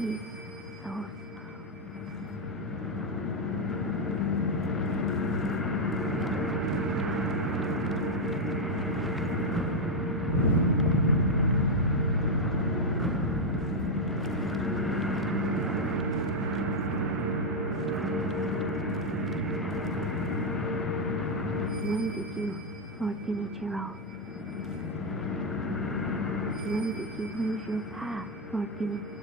He's so slow. When did you, Lord Genichiro? When did you lose your path, Lord Genichiro?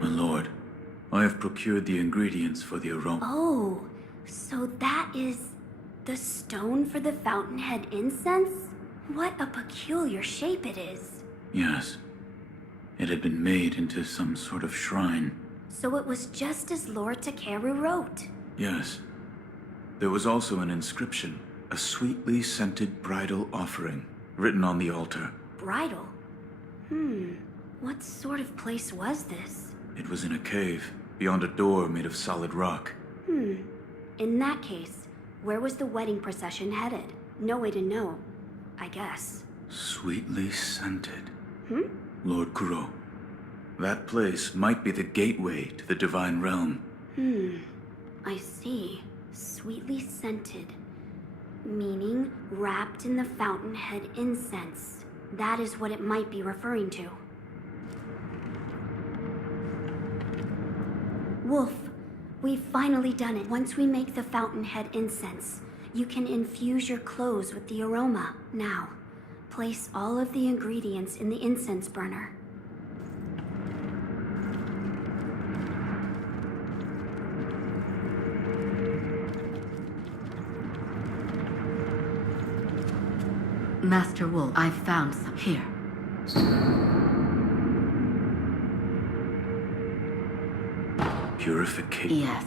My lord, I have procured the ingredients for the aroma. Oh, so that is the stone for the Fountainhead incense? What a peculiar shape it is. Yes. It had been made into some sort of shrine. So it was just as Lord Takeru wrote. Yes. There was also an inscription, a sweetly scented bridal offering, written on the altar. Bridal? What sort of place was this? It was in a cave, beyond a door made of solid rock. In that case, where was the wedding procession headed? No way to know, I guess. Sweetly scented. Lord Kuro. That place might be the gateway to the divine realm. I see. Sweetly scented. Meaning wrapped in the Fountainhead incense. That is what it might be referring to. Wolf, we've finally done it. Once we make the Fountainhead incense, you can infuse your clothes with the aroma. Now, place all of the ingredients in the incense burner. Master Wolf, I've found some here. Purification. Yes.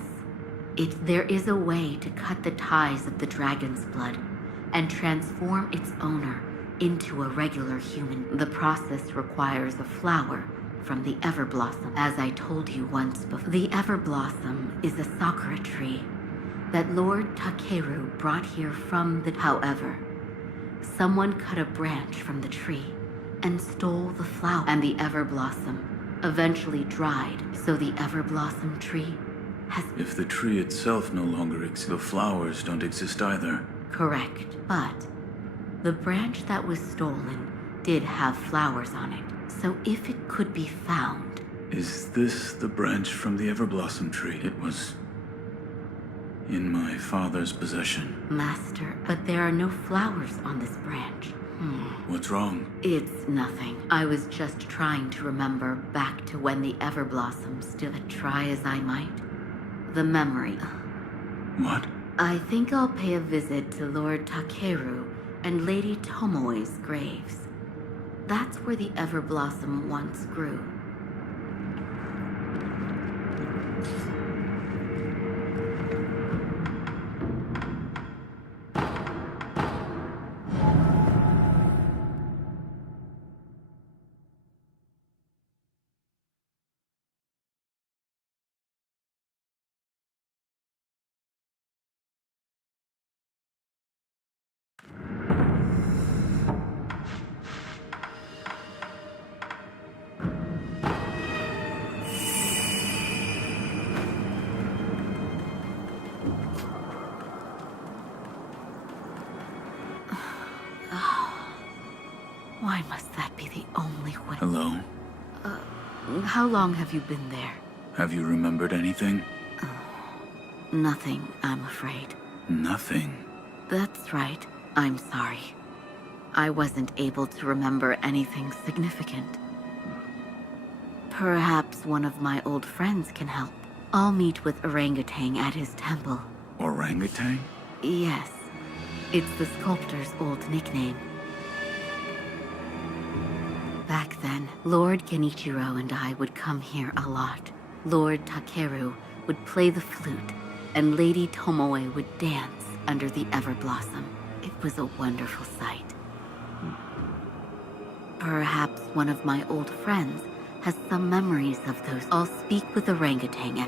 There is a way to cut the ties of the dragon's blood and transform its owner into a regular human. The process requires a flower from the Everblossom. As I told you once before, the Everblossom is a sakura tree that Lord Takeru brought here from the... However, someone cut a branch from the tree and stole the flower, and the Everblossom eventually dried, so the Everblossom tree has... If the tree itself no longer exists, the flowers don't exist either. Correct, but the branch that was stolen did have flowers on it, so if it could be found... Is this the branch from the Everblossom tree? It was in my father's possession. Master, but there are no flowers on this branch. What's wrong? It's nothing. I was just trying to remember back to when the Everblossom still... Try as I might. The memory. What? I think I'll pay a visit to Lord Takeru and Lady Tomoe's graves. That's where the Everblossom once grew. Why must that be the only way? Hello? How long have you been there? Have you remembered anything? Nothing, I'm afraid. Nothing. That's right. I'm sorry. I wasn't able to remember anything significant. Perhaps one of my old friends can help. I'll meet with Orangutan at his temple. Orangutan? Yes. It's the sculptor's old nickname. Back then, Lord Genichiro and I would come here a lot. Lord Takeru would play the flute, and Lady Tomoe would dance under the Everblossom. It was a wonderful sight. Perhaps one of my old friends has some memories of those. I'll speak with orangutan.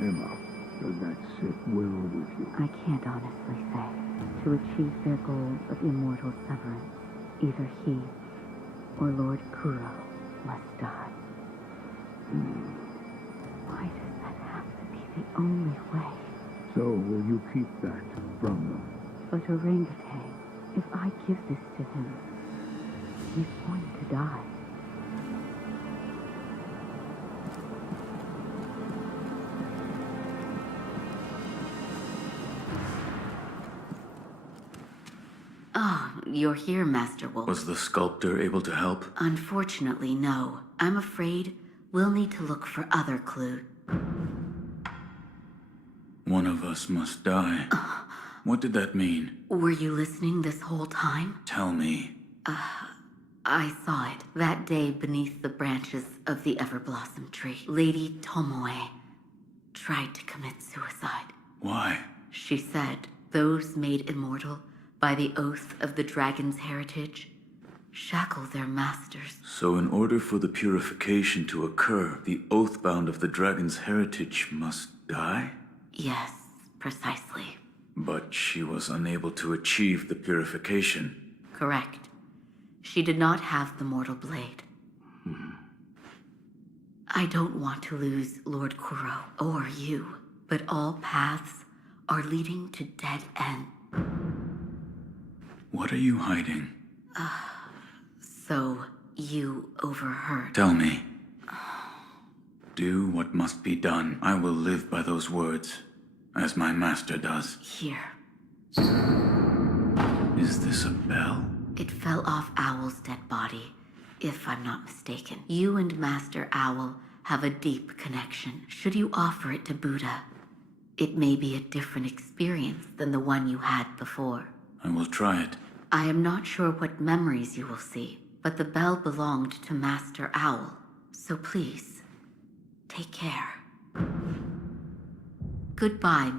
Emma, does that sit well with you? I can't honestly say. To achieve their goal of immortal severance, either he or Lord Kuro must die. Why does that have to be the only way? So will you keep that from them? But orangutan, if I give this to him, he's going to die. Ah, you're here, Master Wolf. Was the sculptor able to help? Unfortunately, no. I'm afraid we'll need to look for other clues. One of us must die. What did that mean? Were you listening this whole time? Tell me. I saw it that day beneath the branches of the Everblossom tree. Lady Tomoe tried to commit suicide. Why? She said those made immortal by the oath of the dragon's heritage shackle their masters. So in order for the purification to occur, the oathbound of the dragon's heritage must die? Yes, precisely. But she was unable to achieve the purification. Correct. She did not have the mortal blade. I don't want to lose Lord Kuro or you, but all paths are leading to dead end. What are you hiding? So you overheard. Tell me. Do what must be done. I will live by those words, as my master does. Here. Is this a bell? It fell off Owl's dead body, if I'm not mistaken. You and Master Owl have a deep connection. Should you offer it to Buddha, it may be a different experience than the one you had before. I will try it. I am not sure what memories you will see, but the bell belonged to Master Owl. So please, take care. Goodbye,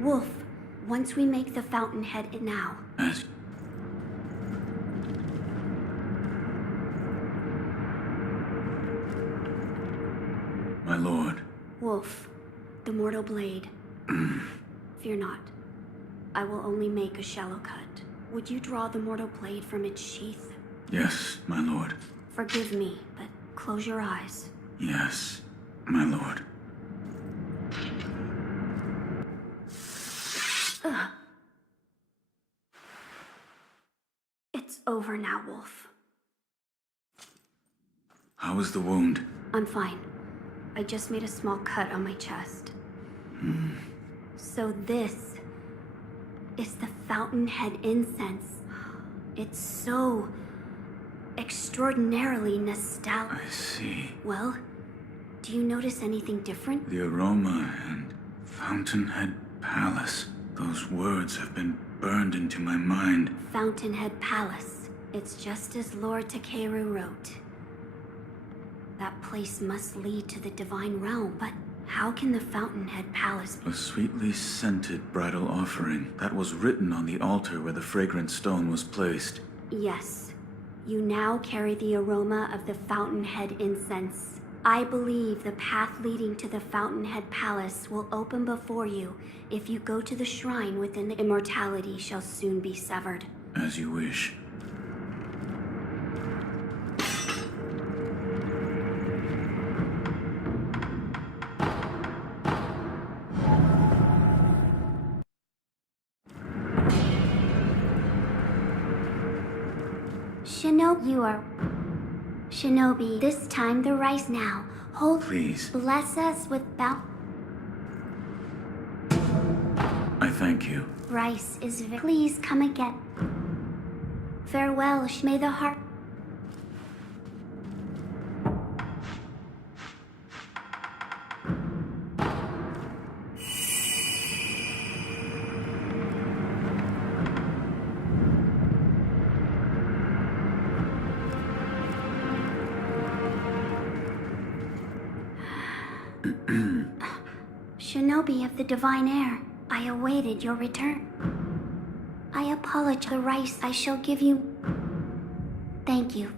Wolf, once we make the Fountainhead now. As my lord. Wolf, the mortal blade. Fear not. I will only make a shallow cut. Would you draw the mortal blade from its sheath? Yes, my lord. Forgive me, but close your eyes. Yes, my lord. over now, Wolf. How is the wound? I'm fine. I just made a small cut on my chest. So this is the Fountainhead incense. It's so extraordinarily nostalgic. I see. Well, do you notice anything different? The aroma and Fountainhead Palace. Those words have been burned into my mind. Fountainhead Palace. It's just as Lord Takeru wrote. That place must lead to the divine realm, but how can the Fountainhead Palace be? A sweetly scented bridal offering that was written on the altar where the fragrant stone was placed. Yes. You now carry the aroma of the Fountainhead incense. I believe the path leading to the Fountainhead Palace will open before you if you go to the shrine within the immortality shall soon be severed. As you wish. Shinobi, this time the rice now. Hold. Please. Bless us with I thank you. Rice is please come again. Farewell, may the heart. Shinobi of the divine air, I awaited your return. I apologize. The rice I shall give you. Thank you.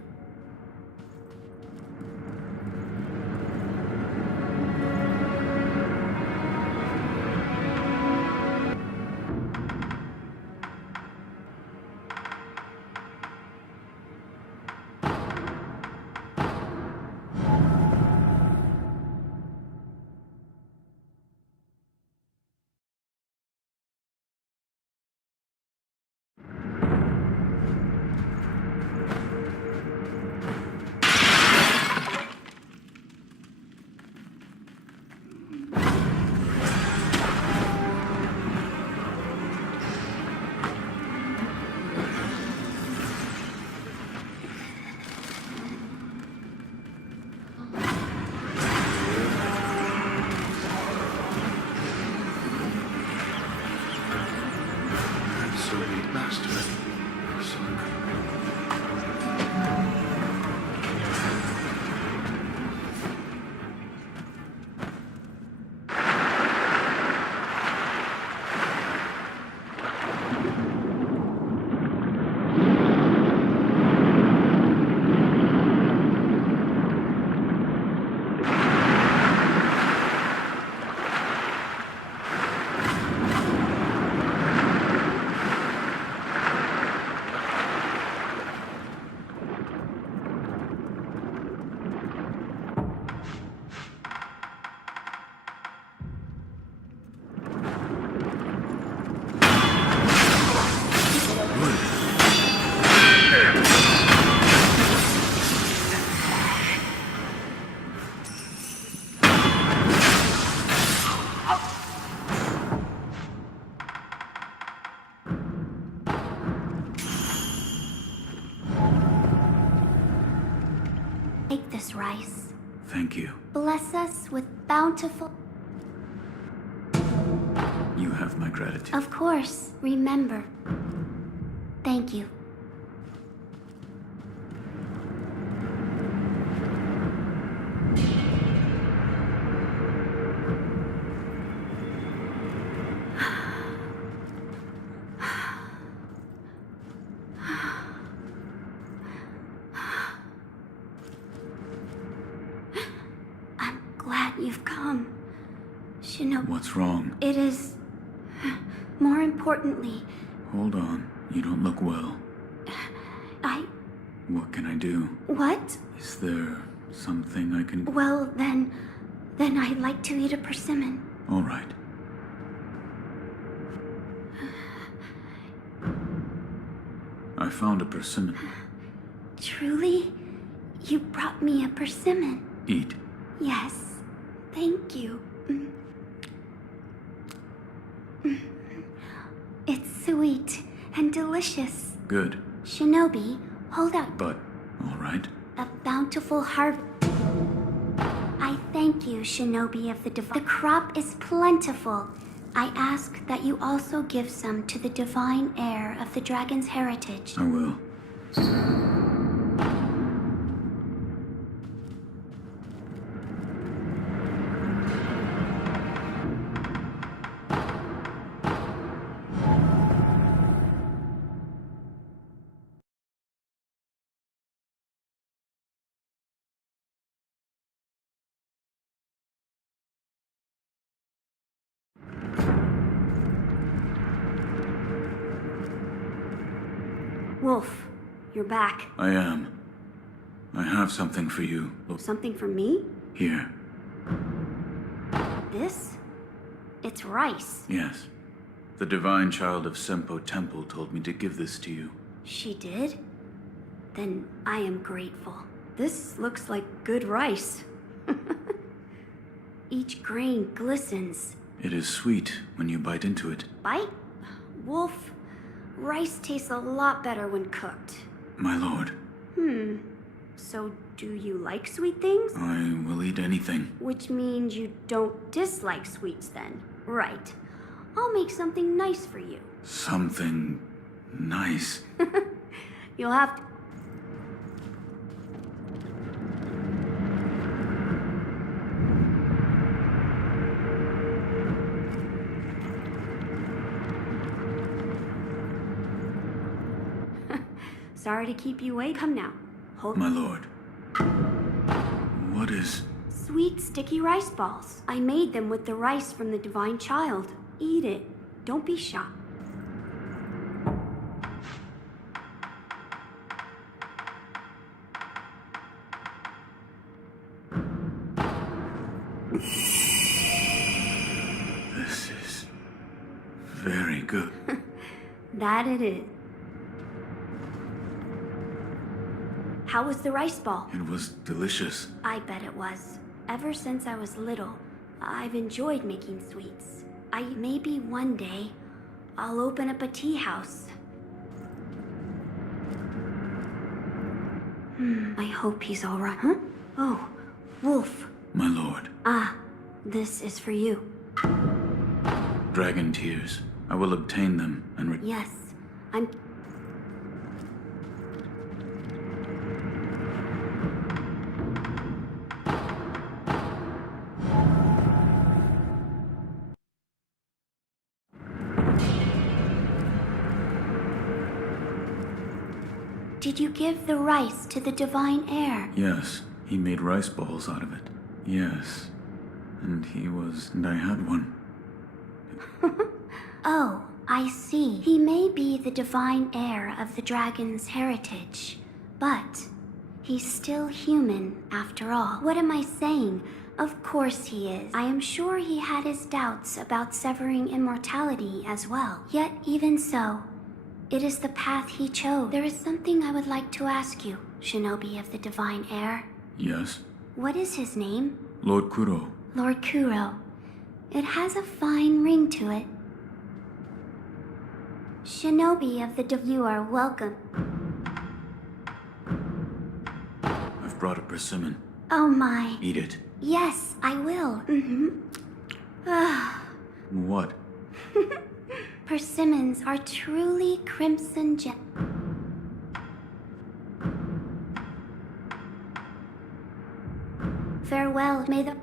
Take this rice. Thank you. Bless us with bountiful. You have my gratitude. Of course, remember. Thank you. You've come. Shinobi. What's wrong? It is... More importantly... Hold on. You don't look well. What can I do? What? Is there something I can... Well, then I'd like to eat a persimmon. All right. I found a persimmon. Truly? You brought me a persimmon. Eat. Yes, thank you. It's sweet and delicious. Good. Shinobi, hold out. But, all right. A bountiful harvest. I thank you, Shinobi of the Divine. The crop is plentiful. I ask that you also give some to the divine heir of the dragon's heritage. I will. Wolf, you're back. I am. I have something for you. Look, Something for me? here. This? It's rice. Yes. The divine child of Senpo Temple told me to give this to you. She did? Then I am grateful. This looks like good rice. Each grain glistens. It is sweet when you bite into it. Bite? Wolf, rice tastes a lot better when cooked. My lord, So do you like sweet things? I will eat anything. Which means you don't dislike sweets then. Right. I'll make something nice for you. Something nice. You'll have to... Sorry to keep you waiting. Come now. Hold My lord. What is... Sweet, sticky rice balls. I made them with the rice from the divine child. Eat it. Don't be shy. This is... very good. That it is. How was the rice ball? It was delicious. I bet it was. Ever since I was little, I've enjoyed making sweets. Maybe one day, I'll open up a tea house. I hope he's all right. Huh? Oh, Wolf. My lord. Ah, this is for you. Dragon tears. I will obtain them and Yes, I'm... Did you give the rice to the divine heir? Yes, he made rice balls out of it. Yes. And I had one. Oh, I see. He may be the divine heir of the dragon's heritage, but he's still human after all. What am I saying? Of course he is. I am sure he had his doubts about severing immortality as well. Yet even so, it is the path he chose. There is something I would like to ask you, Shinobi of the divine heir. Yes. What is his name? Lord Kuro. Lord Kuro. It has a fine ring to it. Shinobi of the you are welcome. I've brought a persimmon. Oh my. Eat it. Yes, I will. What? Persimmons are truly crimson gem. Farewell, may the...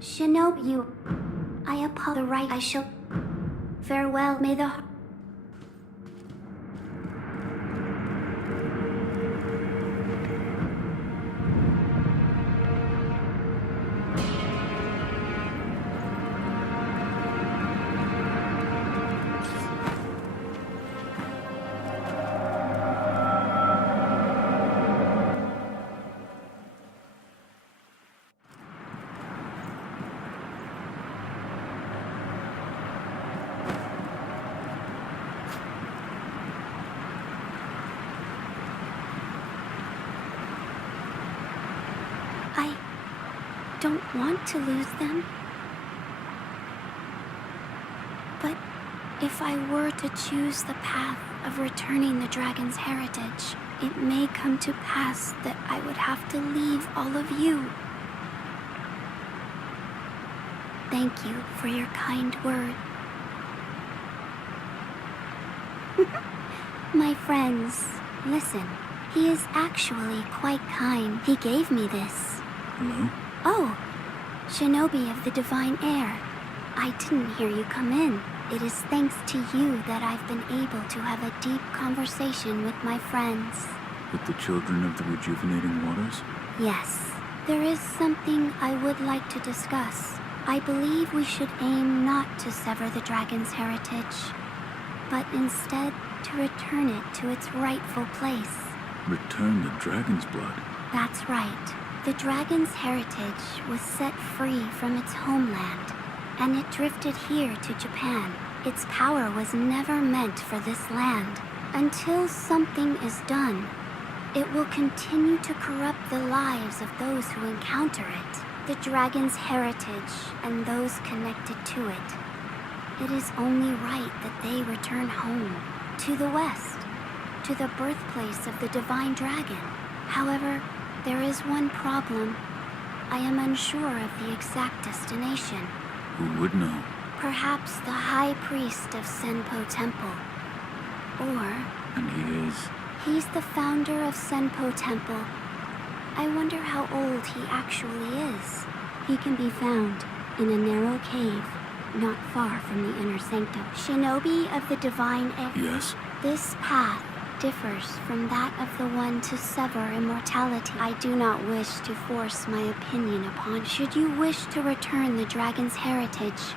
Shinobi, you... I apologize. The right I shall... Farewell, may the... don't want to lose them. But if I were to choose the path of returning the dragon's heritage, it may come to pass that I would have to leave all of you. Thank you for your kind word. My friends, listen. He is actually quite kind. He gave me this. Hello? Oh, Shinobi of the Divine Air. I didn't hear you come in. It is thanks to you that I've been able to have a deep conversation with my friends. With the children of the rejuvenating waters? Yes, there is something I would like to discuss. I believe we should aim not to sever the dragon's heritage, but instead to return it to its rightful place. Return the dragon's blood? That's right. The dragon's heritage was set free from its homeland, and it drifted here to Japan. Its power was never meant for this land. Until something is done, it will continue to corrupt the lives of those who encounter it, the dragon's heritage and those connected to it. It is only right that they return home, to the west, to the birthplace of the divine dragon. However, there is one problem. I am unsure of the exact destination. Who would know? Perhaps the high priest of Senpo Temple. Or... And he is? He's the founder of Senpo Temple. I wonder how old he actually is. He can be found in a narrow cave, not far from the inner sanctum. Shinobi of the Divine Air. Yes? This path differs from that of the one to sever immortality. I do not wish to force my opinion upon. Should you wish to return the dragon's heritage,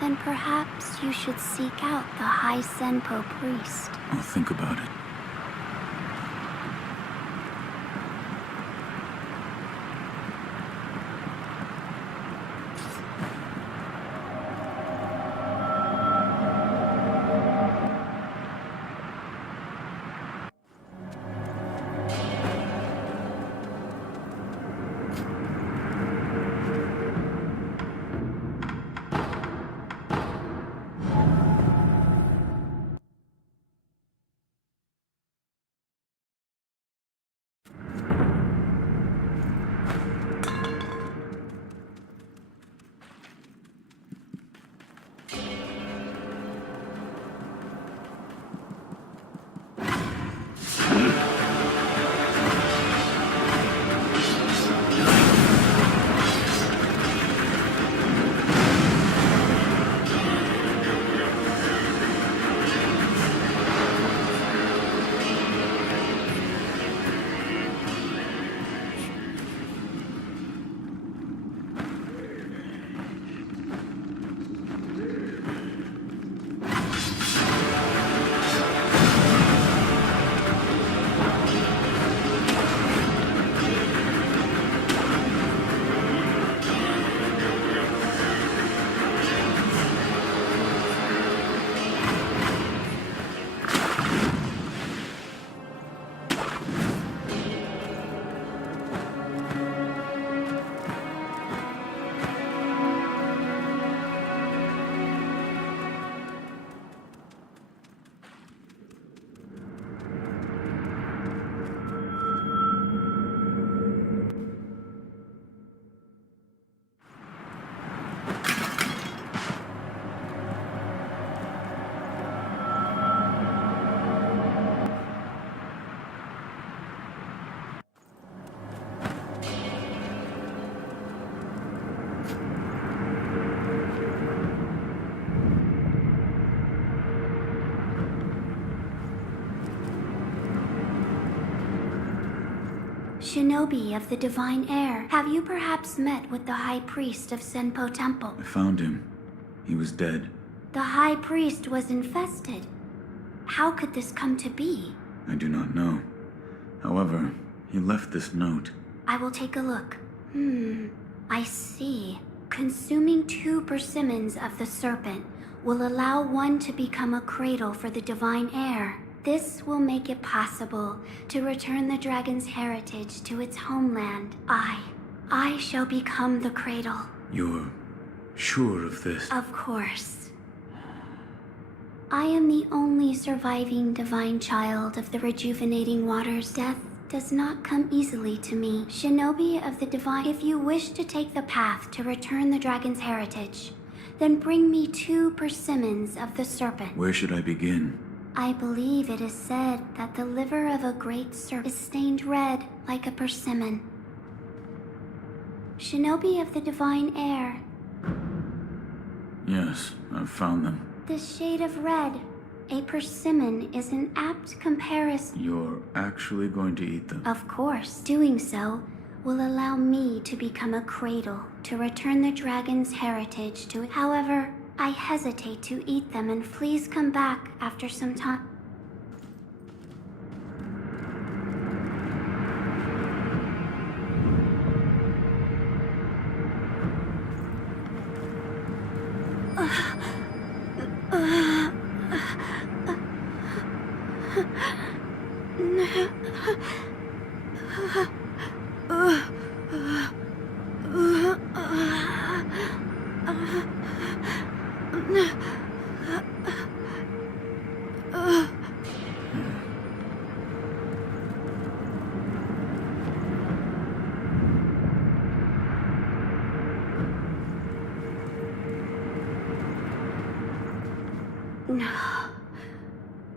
then perhaps you should seek out the High Senpo priest. I'll think about it. Shinobi of the Divine Air, have you perhaps met with the High Priest of Senpo Temple? I found him. He was dead. The High Priest was infested. How could this come to be? I do not know. However, he left this note. I will take a look. I see. Consuming 2 persimmons of the serpent will allow one to become a cradle for the divine air. This will make it possible to return the dragon's heritage to its homeland. I I shall become the cradle. You're sure of this? Of course. I am the only surviving divine child of the rejuvenating waters. Death does not come easily to me. Shinobi of the divine, if you wish to take the path to return the dragon's heritage, then bring me 2 persimmons of the serpent. Where should I begin? I believe it is said that the liver of a great serpent is stained red like a persimmon. Shinobi of the divine air, Yes, I've found them. the shade of red, a persimmon, is an apt comparison. You're actually going to eat them? Of course, doing so will allow me to become a cradle to return the dragon's heritage to it. However, I hesitate to eat them, and please come back after some time.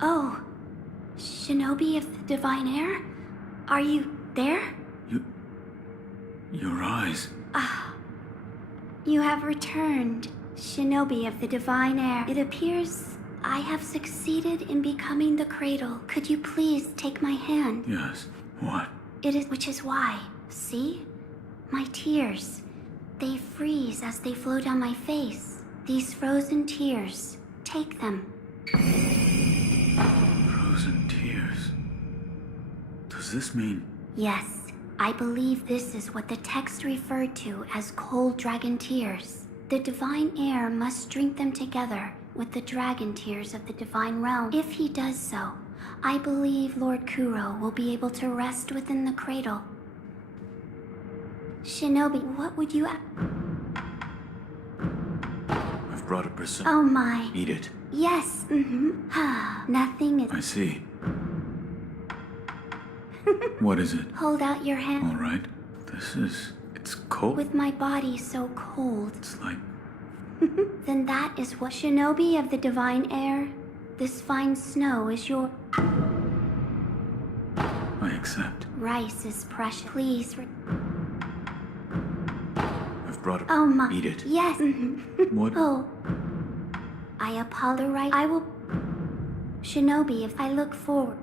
Oh, Shinobi of the divine air? Are you there? Your eyes. You have returned, Shinobi of the divine air. It appears I have succeeded in becoming the cradle. Could you please take my hand? Yes. What? Which is why, see? My tears. They freeze as they flow down my face. These frozen tears. Take them. Frozen tears. Does this mean... Yes, I believe this is what the text referred to as cold dragon tears. The divine air must drink them together with the dragon tears of the divine realm. If he does so, I believe Lord Kuro will be able to rest within the cradle. Shinobi, what would you... I've brought a persimmon. Oh my. Eat it. Yes, Nothing is... I see. What is it? Hold out your hand. All right. It's cold. With my body so cold. It's like... Then that is what Shinobi of the divine air. This fine snow is your... I accept. Rice is precious. Please... I've brought a... Oh my... Eat it. Yes. What? Oh. I apologize. I will... Shinobi, if I look forward...